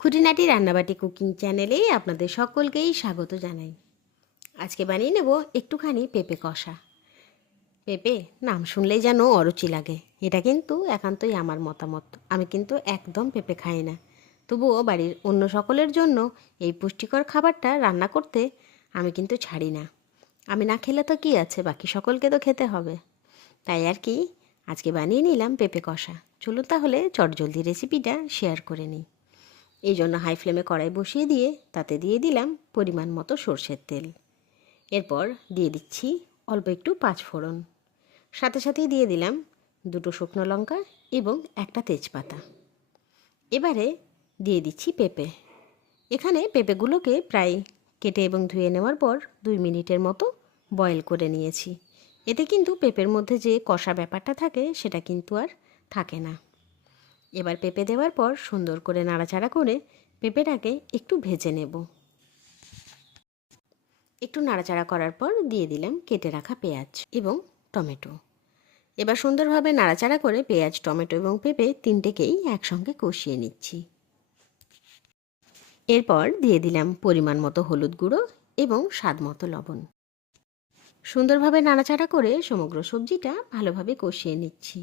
খুঁটিনাটি রান্নাবাটি কুকিং চ্যানেলে আপনাদের সকলকেই স্বাগত জানাই। আজকে বানিয়ে নেব একটুখানি পেঁপে কষা। পেঁপে নাম শুনলেই যেন অরুচি লাগে। এটা কিন্তু একান্তই আমার মতামত। আমি কিন্তু একদম পেঁপে খাই না। তবুও বাড়ির অন্য সকলের জন্য এই পুষ্টিকর খাবারটা রান্না করতে আমি কিন্তু ছাড়ি না। আমি না খেলে তো কি আছে? বাকি সকলকে তো খেতে হবে। তাই আর কি, আজকে বানিয়ে নিলাম পেঁপে কষা। চলুন তাহলে চটজলদি রেসিপিটা শেয়ার করে নিই। এই জন্য হাই ফ্লেমে কড়াই বসিয়ে দিয়ে তাতে দিয়ে দিলাম পরিমাণ মতো সর্ষের তেল। এরপর দিয়ে দিচ্ছি অল্প একটু পাঁচ ফোড়ন। সাথে সাথেই দিয়ে দিলাম দুটো শুকনো লঙ্কা এবং একটা তেজপাতা। এবারে দিয়ে দিচ্ছি পেঁপে। এখানে পেঁপেগুলোকে প্রায় কেটে এবং ধুয়ে নেওয়ার পর দুই মিনিটের মতো বয়েল করে নিয়েছি। এতে কিন্তু পেঁপের মধ্যে যে কষা ব্যাপারটা থাকে সেটা কিন্তু আর থাকে না। এবার পেঁপে দেওয়ার পর সুন্দর করে নাড়াচাড়া করে পেঁপেটাকে একটু ভেজে নেব। একটু নাড়াচাড়া করার পর দিয়ে দিলাম কেটে রাখা পেঁয়াজ এবং টমেটো। এবার সুন্দরভাবে নাড়াচাড়া করে পেঁয়াজ, টমেটো এবং পেঁপে তিনটেকেই একসঙ্গে কষিয়ে নিচ্ছি। এরপর দিয়ে দিলাম পরিমাণ মতো হলুদ গুঁড়ো এবং স্বাদ মতো লবণ। সুন্দরভাবে নাড়াচাড়া করে সমগ্র সবজিটা ভালোভাবে কষিয়ে নিচ্ছি।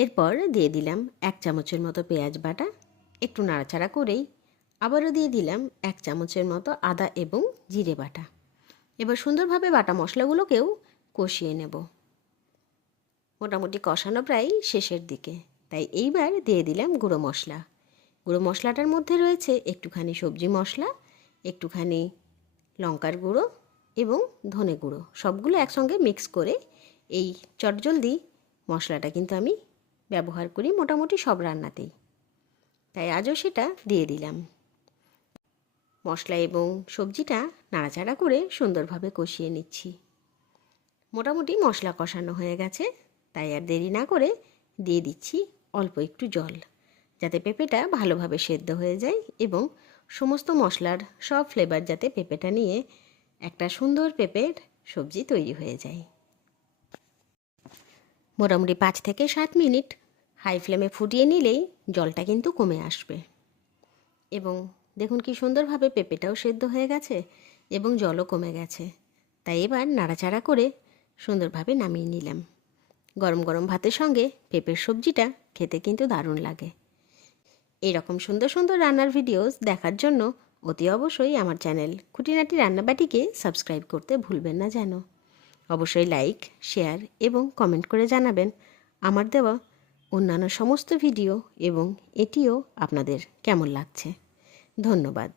এরপর দিয়ে দিলাম এক চামচের মতো পেঁয়াজ বাটা, একটু নাড়াচাড়া করেই আবারও দিয়ে দিলাম এক চামচের মতো আদা এবং জিরে বাটা। এবার সুন্দরভাবে বাটা মশলাগুলোকেও কষিয়ে নেব। মোটামুটি কষানো প্রায় শেষের দিকে, তাই এইবার দিয়ে দিলাম গুঁড়ো মশলা। গুঁড়ো মশলাটার মধ্যে রয়েছে একটুখানি সবজি মশলা, একটুখানি লঙ্কার গুঁড়ো এবং ধনে গুঁড়ো। সবগুলো একসঙ্গে মিক্স করে এই চটজলদি মশলাটা কিন্তু আমি ব্যবহার করি মোটামুটি সব রান্নাতেই। তাই আজও সেটা দিয়ে দিলাম। মশলা এবং সবজিটা নাড়াচাড়া করে সুন্দরভাবে কষিয়ে নিচ্ছি। মোটামুটি মশলা কষানো হয়ে গেছে, তাই আর দেরি না করে দিয়ে দিচ্ছি অল্প একটু জল, যাতে পেঁপেটা ভালোভাবে সেদ্ধ হয়ে যায় এবং সমস্ত মশলার সব ফ্লেভার যাতে পেঁপেটা নিয়ে একটা সুন্দর পেঁপের সবজি তৈরি হয়ে যায়। মোটামুটি পাঁচ থেকে সাত মিনিট হাই ফ্লেমে ফুটিয়ে নিলেই জলটা কিন্তু কমে আসবে। এবং দেখুন কি সুন্দরভাবে পেঁপেটাও সেদ্ধ হয়ে গেছে এবং জলও কমে গেছে। তাই এবার নাড়াচাড়া করে সুন্দরভাবে নামিয়ে নিলাম। গরম গরম ভাতের সঙ্গে পেঁপের সবজিটা খেতে কিন্তু দারুণ লাগে। এরকম সুন্দর সুন্দর রান্নার ভিডিওস দেখার জন্য অতি অবশ্যই আমার চ্যানেল খুঁটিনাটি রান্নাবাটিকে সাবস্ক্রাইব করতে ভুলবেন না যেন। অবশ্যই লাইক, শেয়ার এবং কমেন্ট করে জানাবেন। আমার দেওয়া অন্যান্য সমস্ত ভিডিও এবং এটিও আপনাদের কেমন লাগছে? ধন্যবাদ।